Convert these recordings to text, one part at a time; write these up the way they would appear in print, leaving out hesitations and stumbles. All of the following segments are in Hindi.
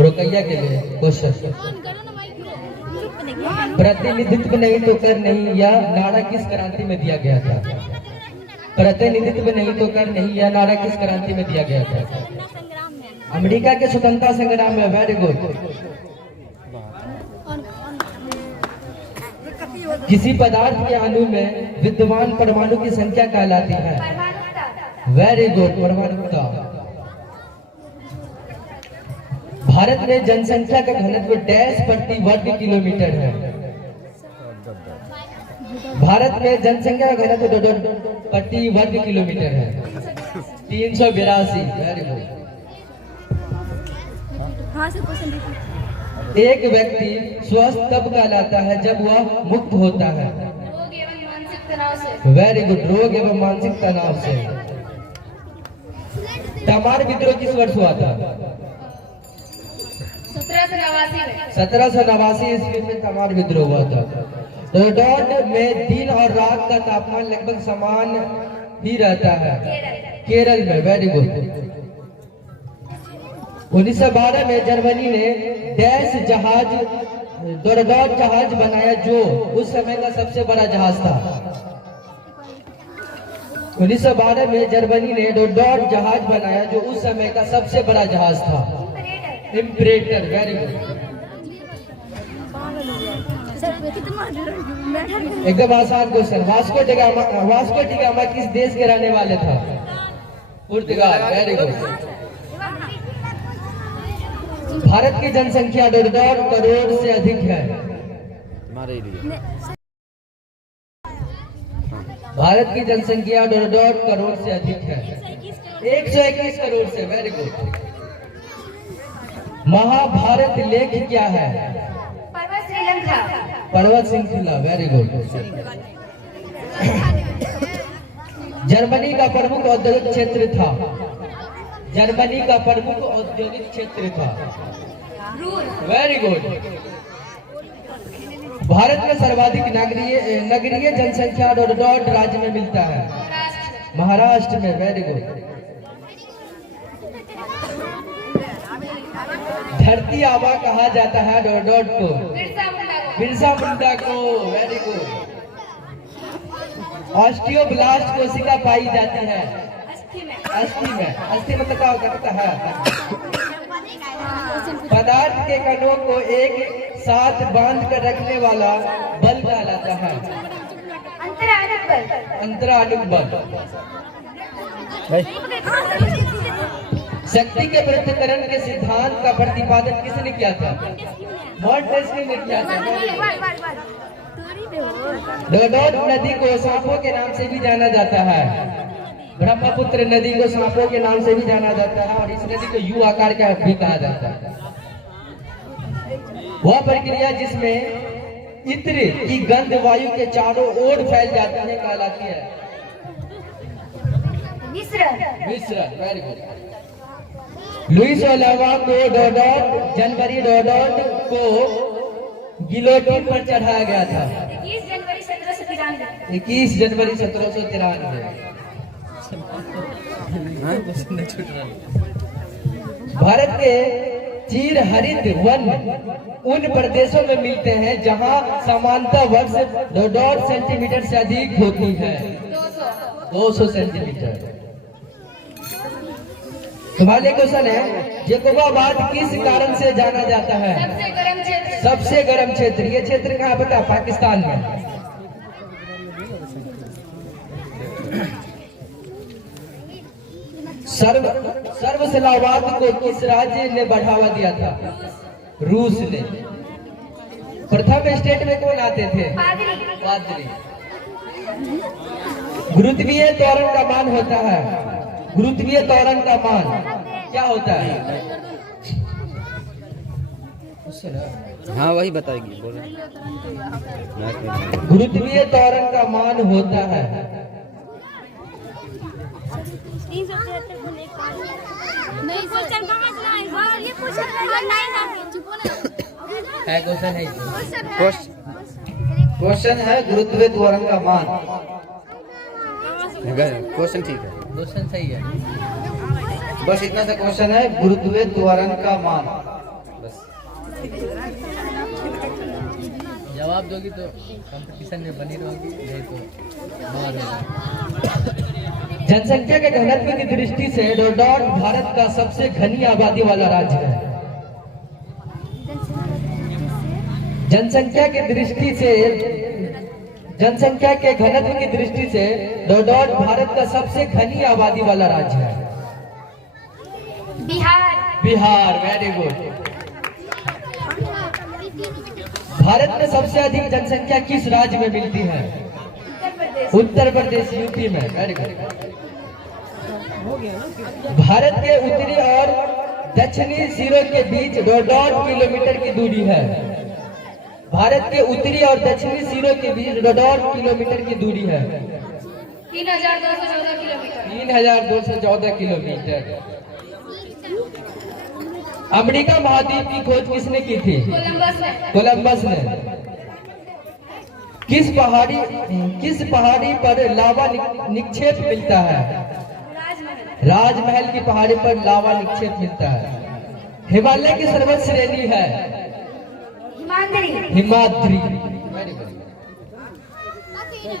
रुकैया के लिए क्वेश्चन, प्रतिनिधित्व नहीं तो कर नहीं, यह नारा किस क्रांति में दिया गया था? प्रतिनिधित्व नहीं तो कर नहीं, यह नारा किस क्रांति में दिया गया था? अमेरिका के स्वतंत्रता संग्राम में। Very good. किसी पदार्थ के अणु में विद्यमान परमाणु की संख्या कहलाती है? Very good, परमाणुता। भारत में जनसंख्या का घनत्व डैश प्रति वर्ग किलोमीटर है? भारत में जनसंख्या का घनत्व प्रति वर्ग किलोमीटर है 382। Very good. एक व्यक्ति स्वस्थ तब कहलाता है जब वह मुक्त होता है? वेरी गुड, रोग एवं मानसिक तनाव से। तमार विद्रोह किस वर्ष हुआ था? 1789 ईस्वी में तमार विद्रोह हुआ था। डॉट में दिन और रात का तापमान लगभग समान ही रहता है? केरल में। Very good. 1912 में जर्मनी ने डैश जहाज डॉट जहाज बनाया जो उस समय का सबसे बड़ा जहाज था? 1912 में जर्मनी ने डॉट जहाज बनाया जो उस समय का सबसे बड़ा जहाज था? इम्परेटर। Very good. एकदम आसान क्वेश्चन। वास्को डी गामा किस देश के रहने वाले था? पुर्तगाल। Very good. भारत की जनसंख्या 1.5 करोड़ से अधिक है? भारत की जनसंख्या 1.5 करोड़ से अधिक है? 121 करोड़ से। Very good. महाभारत लेख क्या है? पर्वत श्रृंखला। Very good. जर्मनी का प्रमुख औद्योगिक क्षेत्र था? जर्मनी का प्रमुख औद्योगिक क्षेत्र था? Very good. भारत में सर्वाधिक नगरीय जनसंख्या डॉट राज्य में मिलता है? महाराष्ट्र में। Very good. धरती आबा कहा जाता है डॉट को? बिरसा मुंडा को। Very good. ऑस्टियोब्लास्ट कोशिका पाई जाती है? अस्थि में। अस्थि मतलब क्या होता है? पदार्थ के कणों को एक साथ बांध कर रखने वाला बल कहलाता है? अंतरानुक बल। शक्ति के पृथक्करण के सिद्धांत का प्रतिपादन किसने किया था? मॉन्टेस्क्यू ने किया था। डॉट नदी को सांपों के नाम से भी जाना जाता है? ब्रह्मपुत्र नदी को सांपों के नाम से भी जाना जाता है और इस नदी को यू आकार का भी कहा जाता है। वह प्रक्रिया जिसमें इत्र की गंध वायु के चारों ओर फैल जाती है कहलाती है? मिश्रण। Very good. लुइस ओलावा को जनवरी डॉट को गिलोटिन पर चढ़ाया गया था? 21 जनवरी 1793। भारत के चीर हरित वन उन प्रदेशों में मिलते हैं जहां समानता वर्ष 2.5 सेंटीमीटर से अधिक होती है? 200 सेंटीमीटर। तुम्हारे क्वेश्चन है, जेकोबाबाद किस कारण से जाना जाता है? सबसे गर्म क्षेत्र। ये क्षेत्र कहाँ पता? पाकिस्तान में। सर्वशिलावाद को किस राज्य ने बढ़ावा दिया था? रूस ने। प्रथम स्टेट में कौन आते थे? पादरी। गुरुत्वीय त्वरण का मान होता है? गुरुत्वीय त्वरण का मान क्या होता है? हाँ वही बताएगी। गुरुत्वीय त्वरण का मान होता है? क्वेश्चन है गुरुत्वीय त्वरण का मान। क्वेश्चन ठीक है, क्वेश्चन सही है। बस इतना सा क्वेश्चन है गुरुत्वीय त्वरण का मान। बस। जवाब दोगी तो कंपटीशन में बनी रहोगी, नहीं तो बाहर हो। जनसंख्या के घनत्व की दृष्टि से डोडॉट भारत का सबसे घनी आबादी वाला राज्य है। जनसंख्या के घनत्व की दृष्टि से डोडॉट भारत का सबसे घनी आबादी वाला राज्य है। Bihar, very good. भारत में सबसे अधिक जनसंख्या किस राज्य में मिलती है? उत्तर प्रदेश, यूपी में, वेरी गुड। भारत के उत्तरी और दक्षिणी सिरों के बीच 2.5 किलोमीटर की दूरी है। भारत के उत्तरी और दक्षिणी सिरों के बीच 2.5 किलोमीटर की दूरी है। 3214 किलोमीटर। 3214 किलोमीटर। अमेरिका महाद्वीप की खोज किसने की थी? कोलंबस ने। किस पहाड़ी पर लावा निक्षेप मिलता है? राजमहल की पहाड़ी पर लावा निक्षेप मिलता है। हिमालय की सर्वोच्च श्रेणी है? हिमाद्री।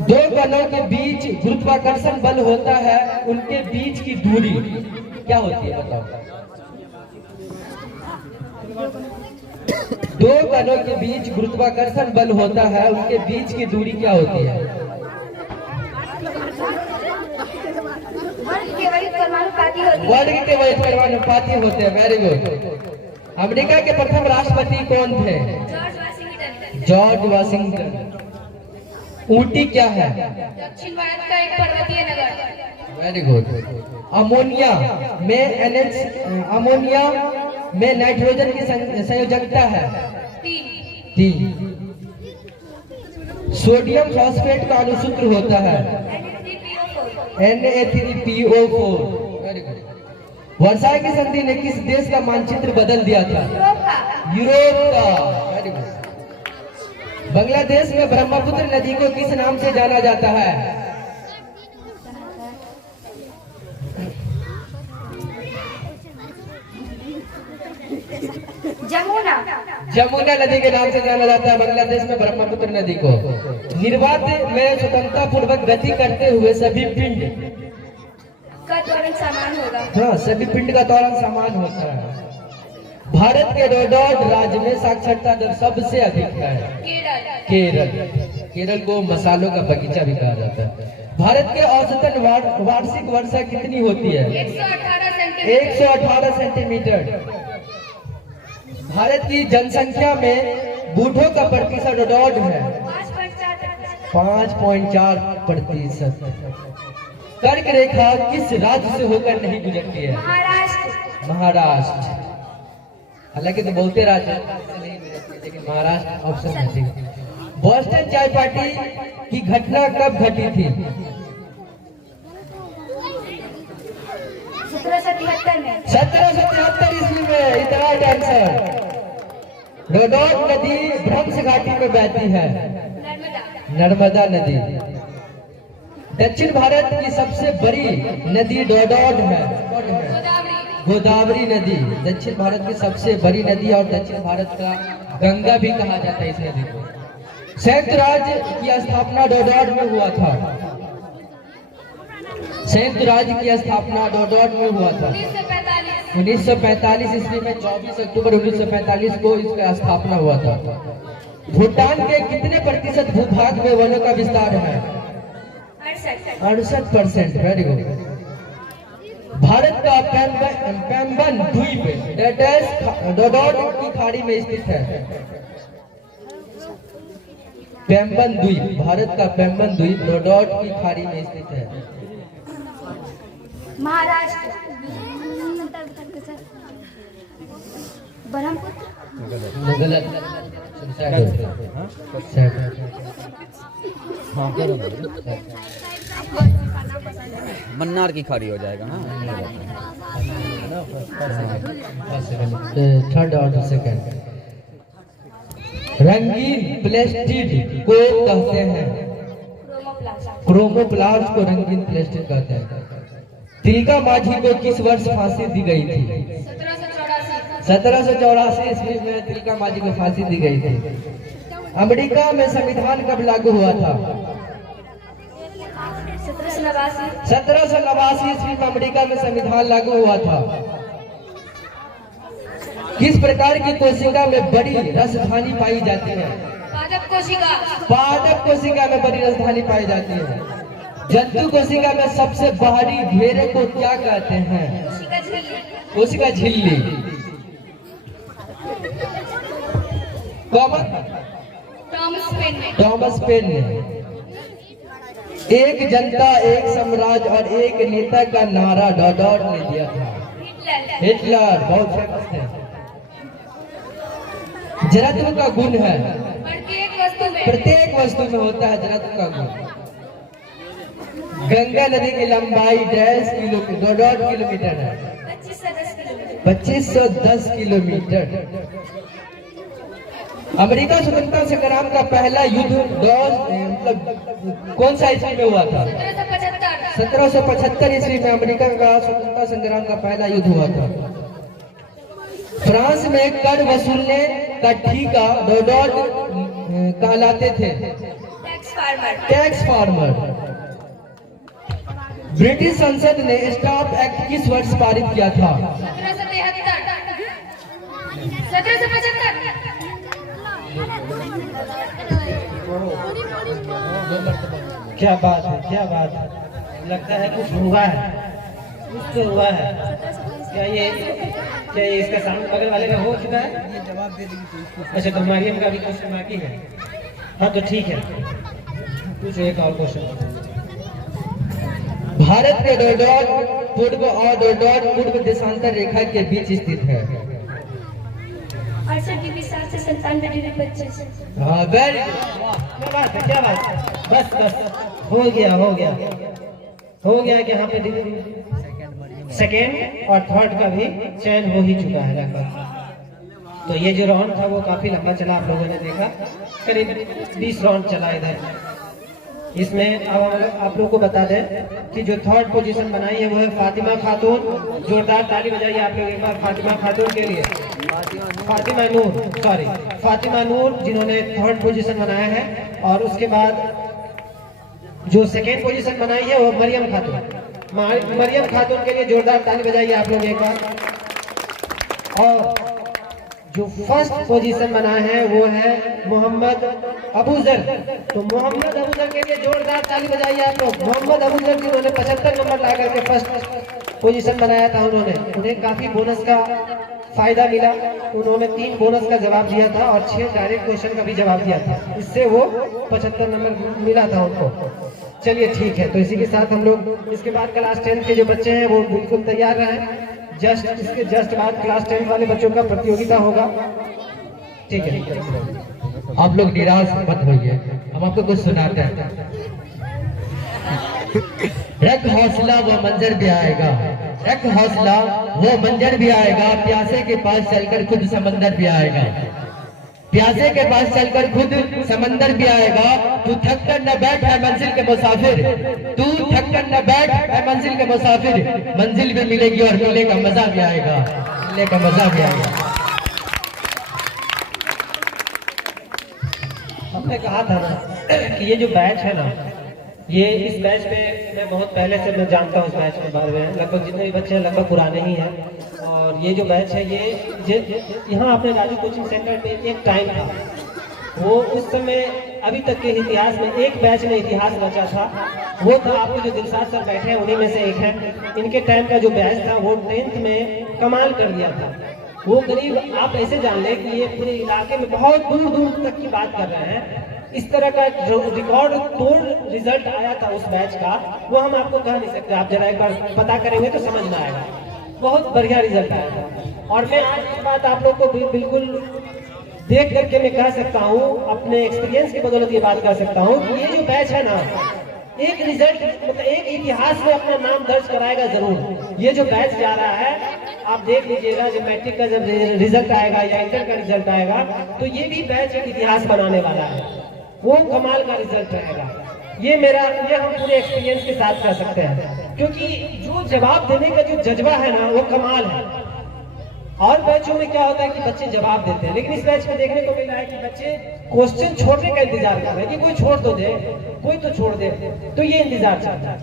दो कणों के बीच गुरुत्वाकर्षण बल होता है, उनके बीच की दूरी क्या होती है बताओ? दो कणों के बीच गुरुत्वाकर्षण बल होता है, उनके बीच की दूरी क्या होती है? वर्ग के वही परमाणुपाती होते हैं, वेरी गुड। अमेरिका के प्रथम राष्ट्रपति कौन थे? George Washington. ऊटी क्या है? दक्षिण भारत का एक पर्वतीय नगर। Very good. अमोनिया में नाइट्रोजन की संयोजकता है? 3। सोडियम फॉस्फेट का अणुसूत्र होता है? Na3PO4। Very good. वर्साई की संधि ने किस देश का मानचित्र बदल दिया था? यूरोप का। Very good. बांग्लादेश में ब्रह्मपुत्र नदी को किस नाम से जाना जाता है? जमुना नदी के नाम से जाना जाता है बांग्लादेश में ब्रह्मपुत्र नदी को। निर्वात में स्वतंत्रता पूर्वक गति करते हुए सभी पिंड का त्वरण समान होगा। हाँ, सभी पिंड का त्वरण समान होता है। भारत के डोडॉट राज्य में साक्षरता दर सबसे अधिक है? केरल को मसालों का बगीचा भी कहा जाता है। भारत के औसतन वार्षिक वर्षा कितनी होती है? 118 सेंटीमीटर। भारत की जनसंख्या में बूढ़ों का प्रतिशत डॉट है? 5.4%। कर्क रेखा किस राज्य से होकर नहीं गुजरती है? महाराष्ट्र। हालांकि तो बहुते राज्य लेकिन महाराष्ट्र ऑप्शन नहीं। बोस्टन चाय पार्टी की घटना कब घटी थी? 1773 ईस्वी में। इतना आंसर। डोडॉट नदी भ्रंश घाटी में बहती है? नर्मदा नदी। दक्षिण भारत की सबसे बड़ी नदी डोडॉट है? गोदावरी नदी दक्षिण भारत की सबसे बड़ी नदी और दक्षिण भारत का गंगा भी कहा जाता है इस नदी को। संयुक्त राज्य की स्थापना डोडॉट में हुआ था? संयुक्त राज्य की स्थापना डोडॉट में हुआ था 1945 ईस्वी में। 24 अक्टूबर 1945 को इसका स्थापना हुआ था। भूटान के कितने प्रतिशत भूभाग में वनों का विस्तार है? 68%। Very good. भारत का पैम्बन द्वीप डोडॉट की खाड़ी में स्थित है? पैम्बन द्वीप, भारत का पैम्बन द्वीप डोडॉट की खाड़ी में स्थित है? महाराष्ट्र। गलत। मन्नार की खाड़ी हो जाएगा। हाँ, थर्ड और सेकंड। रंगीन प्लास्टिक को कहते हैं? क्रोमोप्लास्ट को रंगीन प्लास्टिक कहते हैं। तिलका माझी को किस वर्ष फांसी दी गई थी? 1784। 1784 ईस्वी में तिलका माझी को फांसी दी गई थी। अमेरिका में संविधान कब लागू हुआ था? 1789। 1789 ईस्वी में अमेरिका में संविधान लागू हुआ था। किस प्रकार की कोशिका में बड़ी रसधानी पाई जाती है? पादप कोशिका। पादप कोशिका में बड़ी रसधानी पाई जाती है। जंतु कोशिका में सबसे बाहरी घेरे को क्या कहते हैं? कोशिका झिल्ली। कोशिका झिल्ली। टॉमस पेन ने। टॉमस पेन ने एक जनता एक साम्राज्य और एक नेता का नारा डॉट ने दिया था। हिटलर। हिटलर बहुत फेमस है। जड़त्व का गुण है, प्रत्येक वस्तु में होता है जड़त्व का गुण। गंगा नदी की लंबाई डैश किलोमीटर है? 2510 किलोमीटर। अमेरिका स्वतंत्रता संग्राम का पहला युद्ध मतलब कौन सा ईस्वी में हुआ था? 1775 ईस्वी में अमेरिका का स्वतंत्रता संग्राम का पहला युद्ध हुआ था। फ्रांस में कर वसूलने का ठीका कहलाते थे टैक्स फार्मर। ब्रिटिश संसद ने स्टॉप एक्ट किस वर्ष पारित किया था? 1775। क्या बात है, क्या बात है। लगता है कुछ हुआ है, कुछ तो हुआ है। क्या ये इसका साउंड बगल वाले का हो चुका है? जवाब दे देगी। अच्छा, तो मरियम का भी क्वेश्चन बाकी है। हाँ तो ठीक है, कुछ एक और क्वेश्चन। भारत के डॉट पूर्व और डॉट पूर्व देशांतर रेखा के बीच स्थित है। 68 डिग्री 7 से 97 डिग्री 25। हाँ वेरी क्या बात है, क्या बात है। बस हो गया कि यहाँ पे सेकेंड और थर्ड का भी चयन हो ही चुका है लगभग। तो ये जो राउंड था वो काफी लंबा चला, आप लोगों ने देखा करीब 20 राउंड चला इधर। इसमें अब आप लोगों को बता दें कि जो थर्ड पोजीशन बनाई है वो है फातिमा खातून। जोरदार ताली बजाइए आप लोग एक बार फातिमा खातून के लिए। फातिमा नूर जिन्होंने थर्ड पोजीशन बनाया है। और उसके बाद जो सेकेंड पोजीशन बनाई है वो मरियम खातून के लिए जोरदार ताली बजाइए आप लोग एक बार। और जो फर्स्ट पोजीशन बना है वो है मोहम्मद अबूजर। तो मोहम्मद अबूजर के लिए जोरदार ताली बजाइए आप लोग। मोहम्मद अबूजर जिन्होंने 75 नंबर ला करके फर्स्ट पोजीशन बनाया था, उन्हें काफी बोनस का फायदा मिला। उन्होंने 3 बोनस का जवाब दिया था और 6 डायरेक्ट क्वेश्चन का भी जवाब दिया था, इससे वो 75 नंबर मिला था उनको। चलिए ठीक है, तो इसी के साथ हम लोग इसके बाद क्लास 10 के जो बच्चे हैं वो बिल्कुल तैयार रहें। इसके जस्ट बाद क्लास 10 वाले बच्चों का प्रतियोगिता होगा। ठीक है, आप लोग निराश मत होइए, हम आपको कुछ सुनाते हैं। रख हौसला वो मंजर भी आएगा, रख हौसला वो मंजर भी आएगा। प्यासे के पास चलकर खुद समंदर भी आएगा, प्यासे के पास चलकर खुद समंदर भी आएगा। तू थक कर न बैठ है मंजिल के मुसाफिर, तू थक कर न बैठ है मंजिल के मुसाफिर। मंजिल भी मिलेगी और मिलने का मजा भी आएगा, मिलने का मजा भी आएगा। हमने कहा था ना कि ये जो बैच है ना, ये इस बैच में मैं बहुत पहले से मैं जानता हूँ इस बैच के बारे में। लगभग जितने भी बच्चे हैं लगभग पुराने ही हैं। और ये जो बैच है ये यहाँ अपने राजू कोचिंग सेंटर में एक टाइम था, वो उस समय अभी तक के इतिहास में एक बैच ने इतिहास रचा था। वो था आपको जो दिलशाद सर बैठे हैं उन्हीं में से एक है। इनके टाइम का जो बैच था वो 10th में कमाल कर लिया था। वो करीब आप ऐसे जान लें कि ये पूरे इलाके में बहुत दूर दूर तक की बात कर रहे हैं। इस तरह का जो रिकॉर्ड तोड़ रिजल्ट आया था उस बैच का, वो हम आपको कह नहीं सकते। आप जरा एक बार पता करेंगे तो समझ में आएगा। बहुत बढ़िया रिजल्ट आया था। और मैं आज की बात आप लोग को बिल्कुल देख करके मैं कह सकता हूँ, अपने एक्सपीरियंस की बदौलत ये बात कर सकता हूँ कि ये जो बैच है ना, एक रिजल्ट मतलब एक इतिहास में अपना नाम दर्ज कराएगा जरूर। ये जो बैच जा रहा है आप देख लीजिएगा, जब मैट्रिक का जब रिजल्ट आएगा या इंटर का रिजल्ट आएगा तो ये भी बैच एक इतिहास बनाने वाला है। वो कमाल का रिजल्ट रहेगा। ये हम पूरे एक्सपीरियंस के साथ कर सकते हैं। क्योंकि जो जवाब देने का जो जज्बा है ना वो कमाल है। और बैचों में क्या होता है कि बच्चे जवाब देते हैं, लेकिन इस बैच में देखने को मिल रहा है कि बच्चे क्वेश्चन छोड़ने का इंतजार कर रहे हैं कि कोई छोड़ तो दे, कोई तो छोड़ दे, तो ये इंतजार चल रहा है।